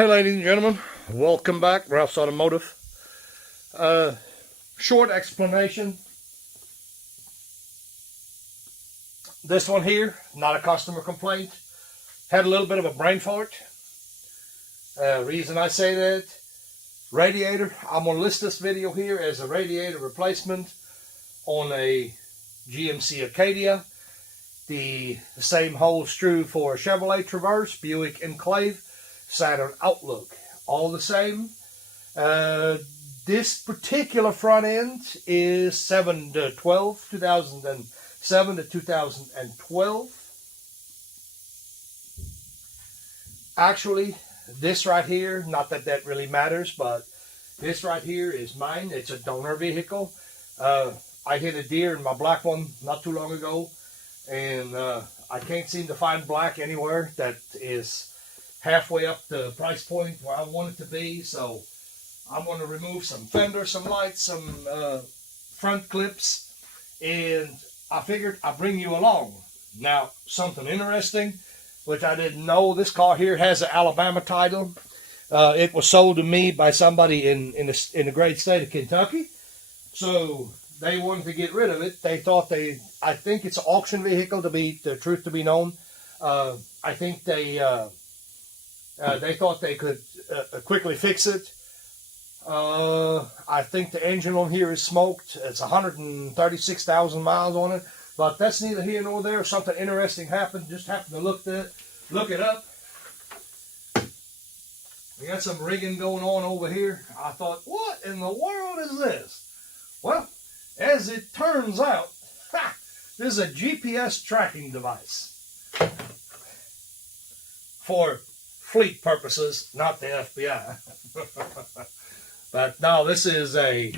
Hey ladies and gentlemen, welcome back, Ralph's Automotive. Short explanation. This one here, not a customer complaint. Had a little bit of a brain fart. Reason I say that, radiator. I'm going to list this video here as a radiator replacement on a GMC Acadia. The same holds true for Chevrolet Traverse, Buick and Saturn Outlook. All the same. This particular front end is 2007 to 2012. Actually, this right here, not that that really matters, but this right here is mine. It's a donor vehicle. I hit a deer in my black one not too long ago, and I can't seem to find black anywhere that is halfway up the price point where I want it to be. So I'm going to remove some fender, some lights, some front clips, and I figured I'd bring you along. Now, something interesting, which I didn't know, this car here has an Alabama title. It was sold to me by somebody in the great state of Kentucky. So they wanted to get rid of it. They thought I think it's an auction vehicle, to be the truth to be known. I think they thought they could quickly fix it. I think the engine on here is smoked. It's 136,000 miles on it, but that's neither here nor there. If something interesting happened, just happened to look it up. We got some rigging going on over here. I thought, what in the world is this? Well, as it turns out, this is a GPS tracking device for fleet purposes, not the FBI. But no, this is I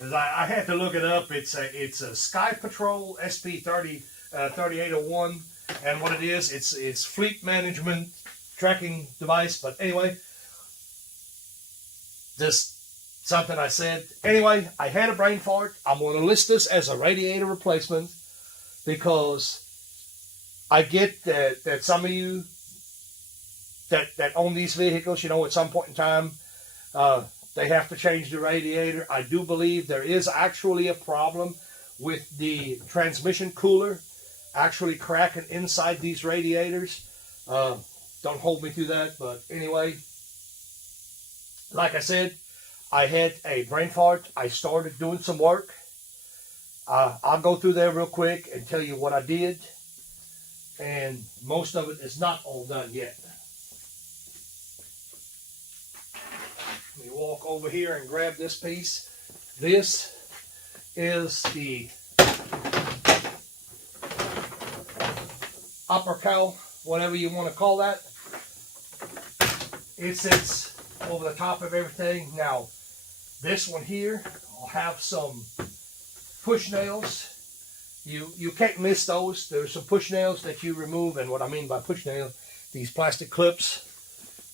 had to look it up. It's a Sky Patrol SP3801, and what it is, it's fleet management tracking device. But anyway, just something I said. Anyway, I had a brain fart. I'm going to list this as a radiator replacement because I get that some of you that own these vehicles, you know, at some point in time, they have to change the radiator. I do believe there is actually a problem with the transmission cooler actually cracking inside these radiators. Don't hold me to that, but anyway, like I said, I had a brain fart. I started doing some work. I'll go through there real quick and tell you what I did, and most of it is not all done yet. Let me walk over here and grab this piece. This is the upper cowl, whatever you want to call that. It sits over the top of everything. Now, this one here, I'll have some push nails. You can't miss those. There's some push nails that you remove, and what I mean by push nail, these plastic clips.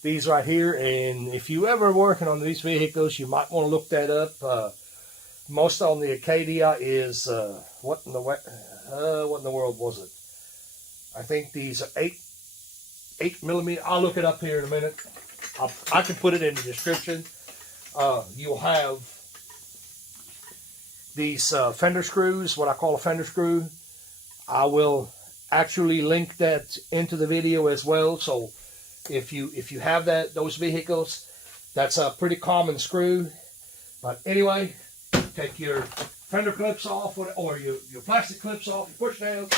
These right here, and if you ever working on these vehicles, you might want to look that up. Most on the Acadia is what in the world was it? I think these are 8mm. I'll look it up here in a minute. I can put it in the description. You'll have these fender screws, what I call a fender screw. I will actually link that into the video as well. So if you have those vehicles, that's a pretty common screw. But anyway, take your fender clips off, or your plastic clips off, your push nails,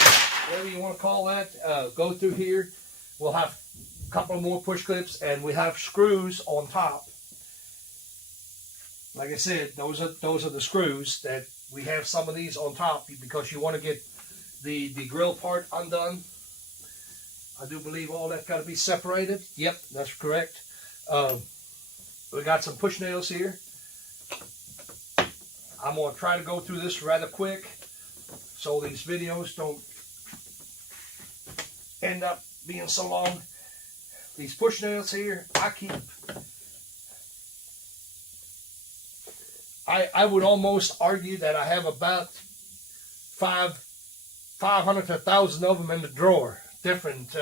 whatever you want to call that. Go through here. We'll have a couple more push clips, and we have screws on top. Like I said, those are the screws that we have. Some of these on top because you want to get the grill part undone. I do believe all that got to be separated. Yep, that's correct. We got some push nails here. I'm going to try to go through this rather quick so these videos don't end up being so long. These push nails here, I would almost argue that I have about 500 to 1,000 of them in the drawer. Different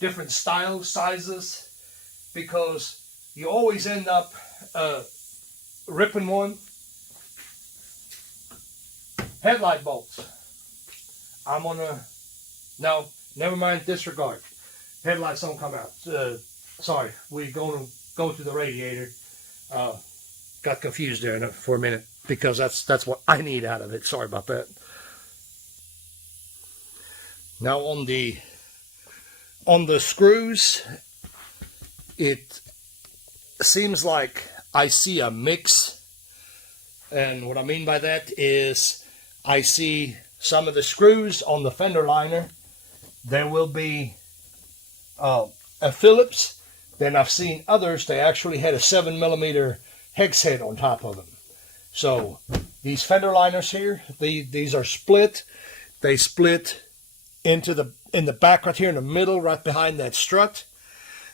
different styles, sizes, because you always end up ripping one. Headlight bolts. I'm gonna, no, never mind, disregard. Headlights don't come out. Sorry, we're going to go to the radiator. Got confused there for a minute because that's what I need out of it. Sorry about that. Now on the screws, it seems like I see a mix, and what I mean by that is I see some of the screws on the fender liner. There will be a Phillips. Then I've seen others, they actually had a 7mm hex head on top of them. So these fender liners here, these are split. They split in the back right here in the middle, right behind that strut.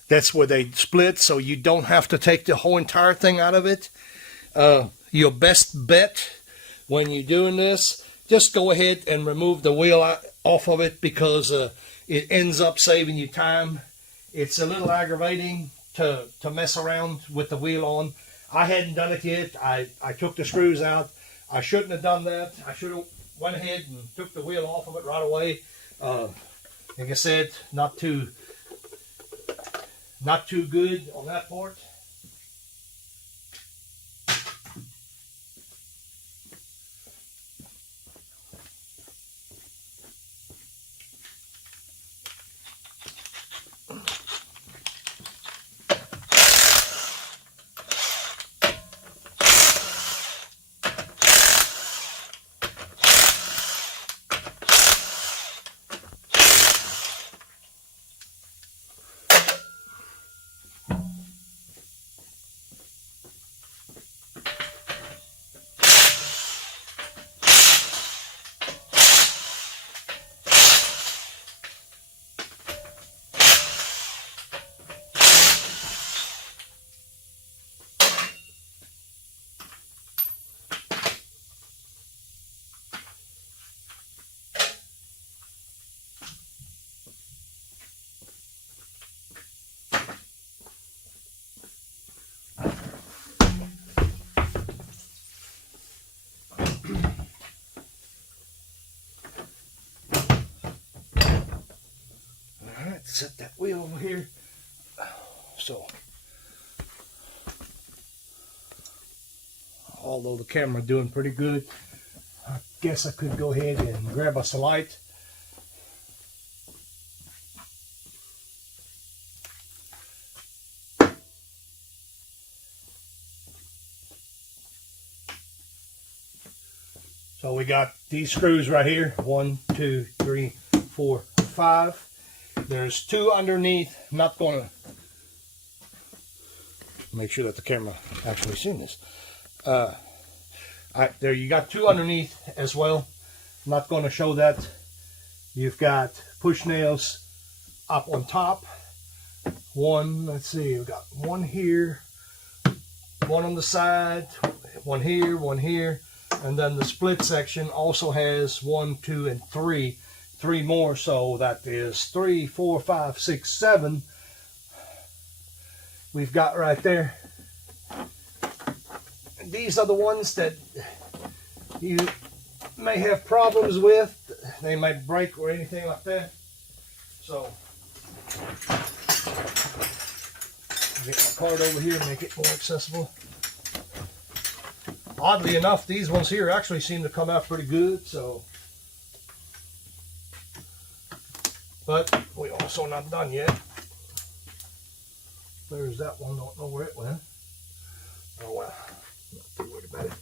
That's where they split, so you don't have to take the whole entire thing out of it. Your best bet when you're doing this, just go ahead and remove the wheel off of it, because it ends up saving you time. It's a little aggravating to mess around with the wheel on. I hadn't done it yet. I took the screws out. I shouldn't have done that. I should have went ahead and took the wheel off of it right away. Like I said, not too good on that part. Set that wheel over here. So, although the camera doing pretty good, I guess I could go ahead and grab us a light. So we got these screws right here. 1, 2, 3, 4, 5. There's 2 underneath. I'm not going to make sure that the camera actually seeing this. There you got 2 underneath as well. I'm not going to show that. You've got push nails up on top. One, let's see, we've got 1 here, 1 on the side, 1 here, and then the split section also has 1, 2, and 3 more, so that is 3, 4, 5, 6, 7 we've got right there. These are the ones that you may have problems with. They might break or anything like that. So get my card over here and make it more accessible. Oddly enough, these ones here actually seem to come out pretty good, so. But we're also not done yet. There's that one, don't know where it went. Oh well, not too worried about it.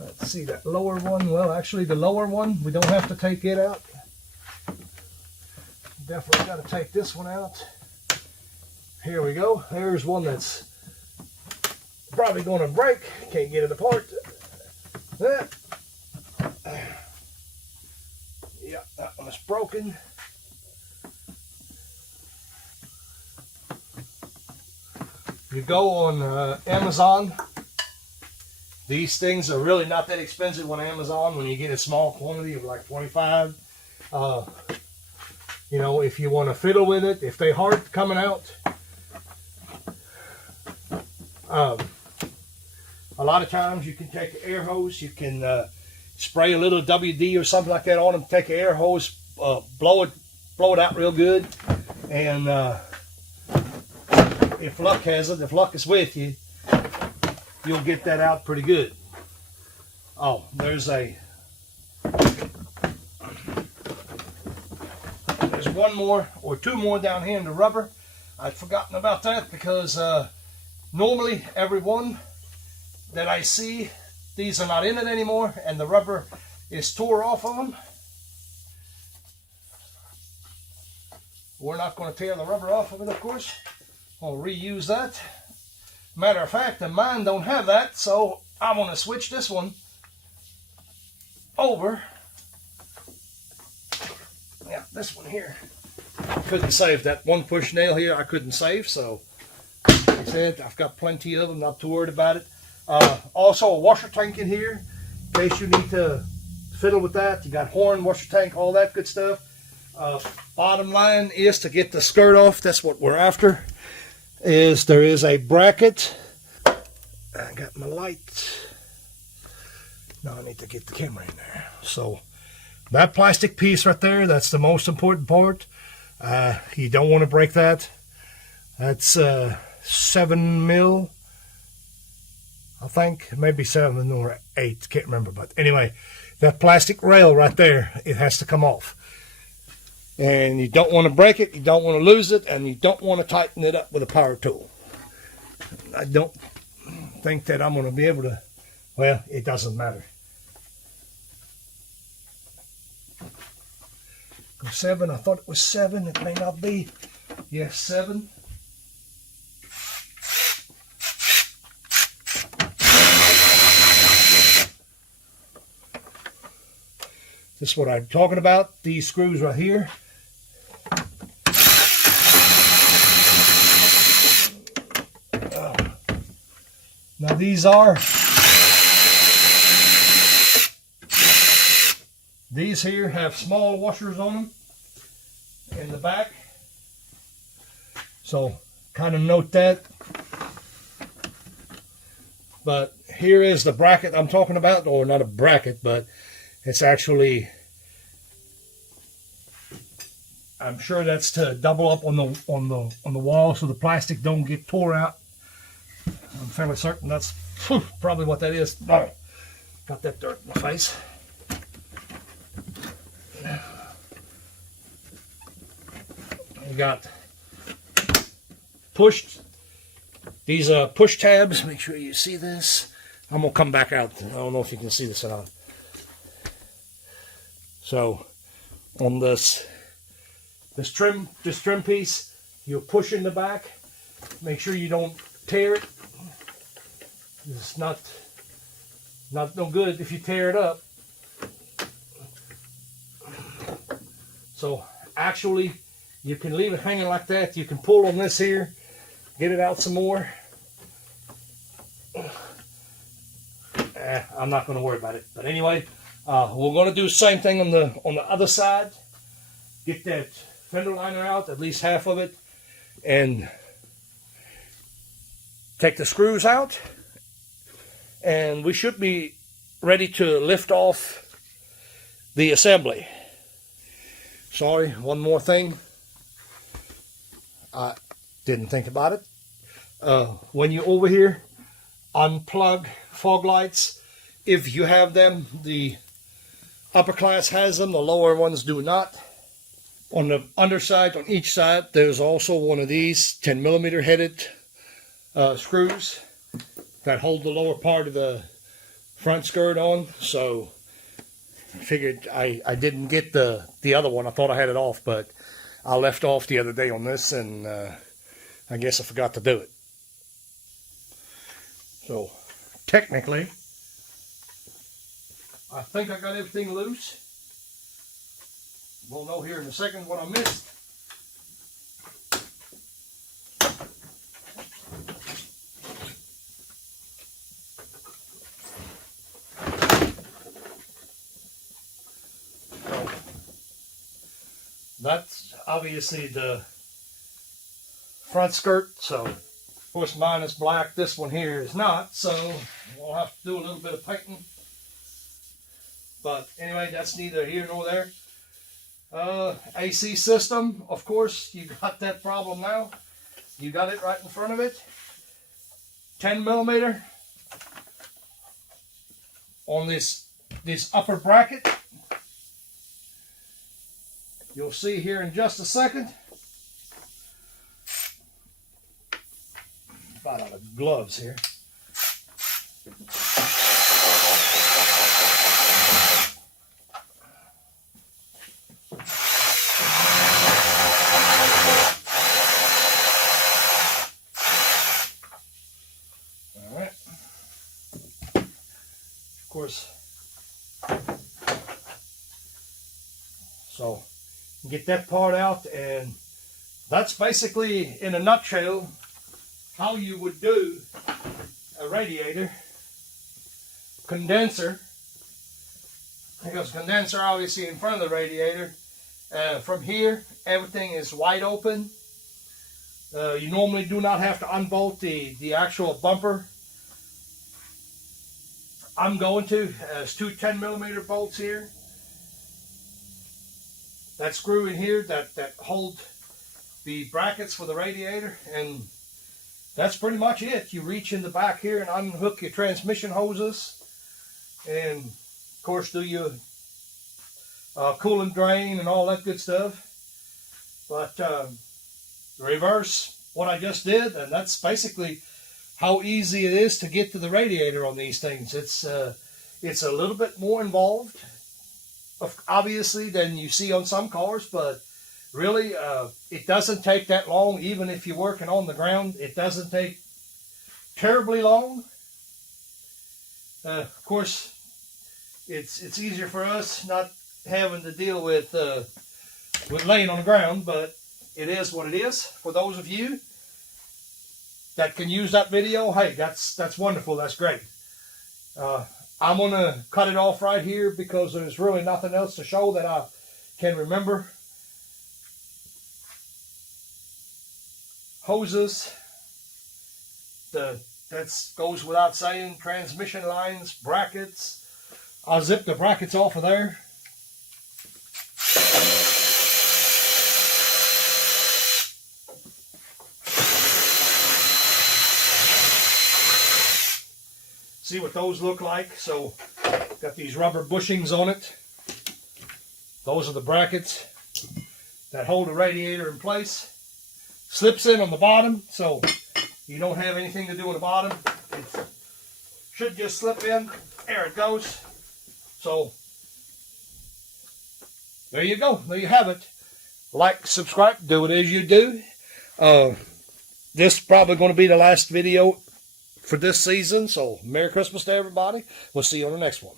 Let's see that lower one. Well, actually the lower one, we don't have to take it out. Definitely got to take this one out. Here we go. There's one that's probably going to break. Can't get it apart. Yeah, that one is broken. You go on Amazon. These things are really not that expensive on Amazon when you get a small quantity of like 25. You know, if you want to fiddle with it, if they're hard coming out. A lot of times you can take an air hose, you can spray a little WD or something like that on them, take an air hose, blow it out real good, and if luck has it, if luck is with you, you'll get that out pretty good. Oh, there's one more or two more down here in the rubber. I'd forgotten about that because normally every one that I see, these are not in it anymore and the rubber is tore off of them. We're not going to tear the rubber off of it, of course. We'll reuse that. Matter of fact, and mine don't have that, so I'm going to switch this one over. Yeah, this one here. Couldn't save that one push nail here. I couldn't save, so like I said, I've got plenty of them. Not too worried about it. Also, a washer tank in here in case you need to fiddle with that. You got horn, washer tank, all that good stuff. Bottom line is to get the skirt off. That's what we're after. There is a bracket. I got my light. Now I need to get the camera in there. So that plastic piece right there, that's the most important part. You don't want to break that. That's 7 mil, I think, maybe 7 or 8, can't remember. But anyway, that plastic rail right there, it has to come off. And you don't want to break it, you don't want to lose it, and you don't want to tighten it up with a power tool. I don't think that I'm going to be able to, well, it doesn't matter. 7, I thought it was 7, it may not be. Yes, 7. This is what I'm talking about, these screws right here. Now these here have small washers on them in the back. So kind of note that. But here is the bracket I'm talking about, or not a bracket, but it's actually, I'm sure that's to double up on the wall so the plastic don't get tore out. I'm fairly certain that's probably what that is. Oh, got that dirt in my face. You got these push tabs. Make sure you see this. I'm gonna come back out. I don't know if you can see this or not. So on this trim piece, you push in the back. Make sure you don't tear it. It's not no good if you tear it up. So actually, you can leave it hanging like that. You can pull on this here, get it out some more. I'm not going to worry about it. But anyway, we're going to do the same thing on the other side. Get that fender liner out, at least half of it, and take the screws out. And we should be ready to lift off the assembly. Sorry, one more thing. I didn't think about it. When you're over here, unplug fog lights. If you have them, the upper class has them, the lower ones do not. On the underside, on each side, there's also one of these 10mm headed screws that hold the lower part of the front skirt on. So I figured I didn't get the other one. I thought I had it off, but I left off the other day on this, and I guess I forgot to do it. So technically, I think I got everything loose. We'll know here in a second what I missed. That's obviously the front skirt, so of course mine is black, this one here is not, so we'll have to do a little bit of painting. But anyway, that's neither here nor there. AC system, of course, you got that problem now. You got it right in front of it. 10 millimeter on this upper bracket. You'll see here in just a second. About out of gloves here. All right. Of course. So get that part out, and that's basically in a nutshell how you would do a radiator. Condenser, because condenser obviously in front of the radiator. From here everything is wide open. You normally do not have to unbolt the actual bumper. I'm going to. There's two 10 millimeter bolts here. That screw in here that hold the brackets for the radiator, and that's pretty much it. You reach in the back here and unhook your transmission hoses, and of course do your coolant drain and all that good stuff. But reverse what I just did, and that's basically how easy it is to get to the radiator on these things. It's a little bit more involved, obviously, than you see on some cars, but really it doesn't take that long. Even if you're working on the ground, it doesn't take terribly long. Of course, it's easier for us not having to deal with laying on the ground, but it is what it is. For those of you that can use that video, hey, that's wonderful. That's great. I'm going to cut it off right here because there's really nothing else to show that I can remember. Hoses, that goes without saying. Transmission lines, brackets. I'll zip the brackets off of there. See what those look like. So got these rubber bushings on it. Those are the brackets that hold the radiator in place. Slips in on the bottom, so you don't have anything to do with the bottom. It should just slip in. There it goes. So there you go. There you have it. Like, subscribe, do it as you do. This is probably going to be the last video for this season, so Merry Christmas to everybody. We'll see you on the next one.